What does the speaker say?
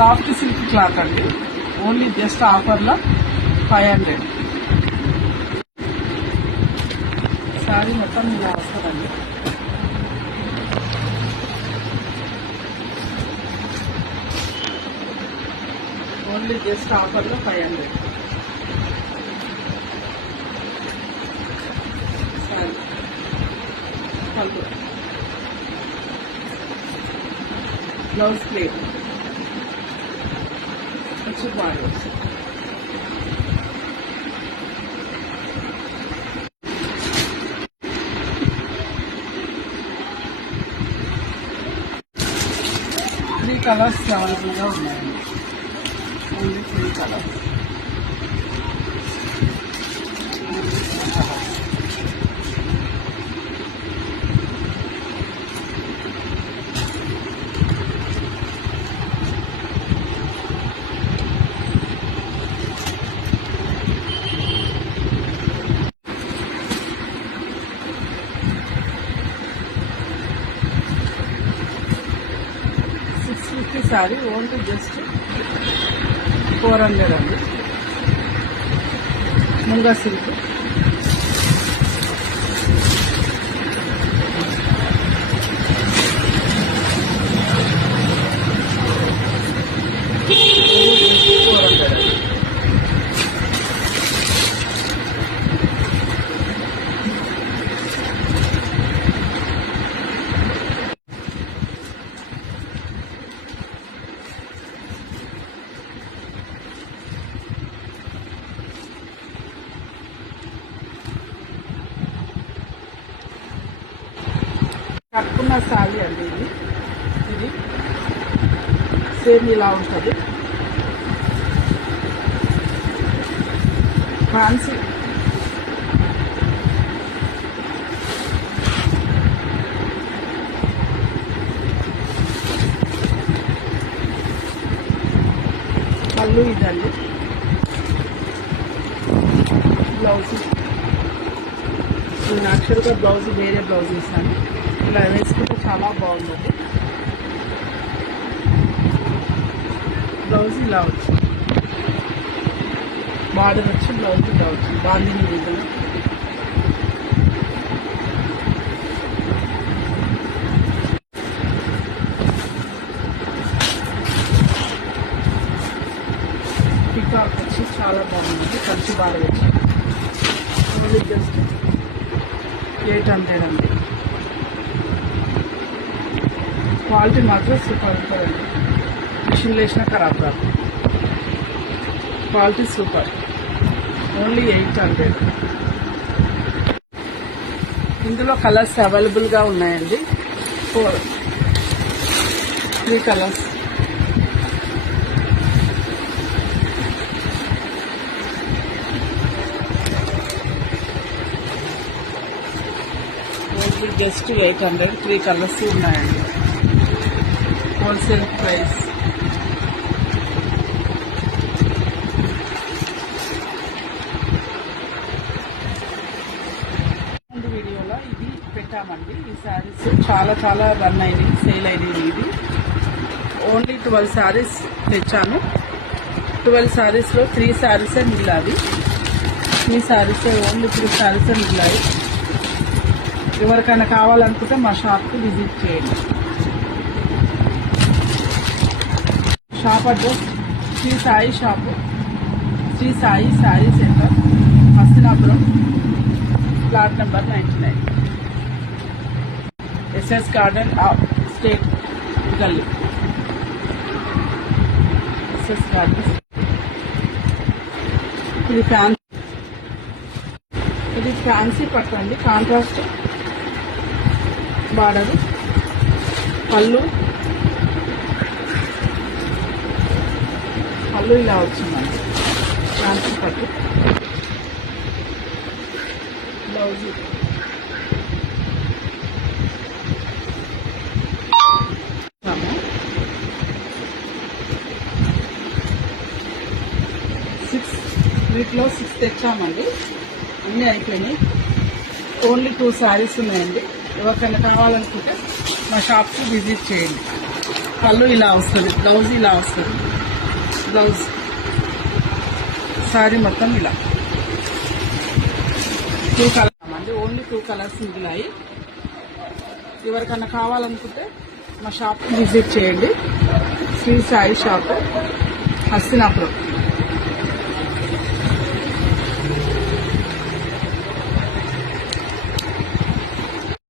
Soft silk cloth అండి. Only just ఆఫర్లో 500. శారీ మొత్తం ఇలా వస్తుందండి. ఓన్లీ జస్ట్ ఆఫర్లో 500. శారీ పళ్ళు, బ్లౌజ్ ప్లేట్ వచ్చి బాగా వస్తుంది. త్రీ కలర్స్ అవైలబుల్గా ఉన్నాయండి. ఓన్లీ 3 కలర్స్. శారీ ఓన్లీ జస్ట్ 400 అండి. ముంగా సిల్క్ కట్టుకున్న శారీ అండి. ఇది సేమ్ ఇలా ఉంటుంది. ఫ్యాన్సీ పళ్ళు ఇదండి. బ్లౌజ్ నేను యాక్చువల్గా బ్లౌజ్ వేరే బ్లౌజ్ ఇస్తాను. ఇలా వేసుకుంటే చాలా బాగుంటుంది. బ్లౌజ్ ఇలా వచ్చింది, బార్డర్ వచ్చి బ్లౌజ్ ఇలా వచ్చింది. బాందిని విధంగా పికాక్ వచ్చి చాలా బాగుంది. కంచి బార్డర్ వచ్చి ఓన్లీ జస్ట్ 800 అండి. క్వాలిటీ మాత్రం సూపర్ ఉంటుందండి. మిషన్ వేసినా ఖరాబ్ రాదు. Quality super. ఓన్లీ 800. ఇందులో కలర్స్ అవైలబుల్గా ఉన్నాయండి. 3 కలర్స్. Only just 800. 3 కలర్స్ ఉన్నాయండి. Wholesale price. ముందు వీడియోలో ఇది పెట్టామండి. ఈ శారీస్ చాలా రన్ అయినాయి, సేల్ అయినాయి. ఇది ఓన్లీ 12 శారీస్ తెచ్చాను. 12 శారీస్లో 3 శారీసే మిగిలాది. 3 శారీసే ఓన్లీ 3 శారీసే మిగిలాయి. ఎవరికైనా కావాలనుకుంటే మా షాప్కి విజిట్ చేయండి. Shop address Shri Sai shop, Shri Sai sari centre, Hastinapuram, flat number 99, SS garden state గల్లీ. SS garden. ఇది ఫ్యాన్సీ పట్టు అండి. కాంట్రాస్ట్ బార్డరు, పళ్ళు ఇలా వచ్చిందండి. ఫ్యాన్సీ పట్టు. బ్లౌజ్ 6 వీటిలో 6 తెచ్చామండి. అన్నీ అయిపోయినాయి. ఓన్లీ 2 శారీస్ ఉన్నాయండి. ఎవరికైనా కావాలనుకుంటే మా షాప్కి విజిట్ చేయండి. పళ్ళు ఇలా వస్తుంది, బ్లౌజ్ ఇలా వస్తుంది. బ్లౌజ్ శారీ మొత్తం ఇలా 2 కలర్స్ అండి. ఓన్లీ 2 కలర్స్ మిగిలాయి. ఎవరికన్నా కావాలనుకుంటే మా షాప్ విజిట్ చేయండి. శ్రీ సాయి షాప్, హస్తినాపురం.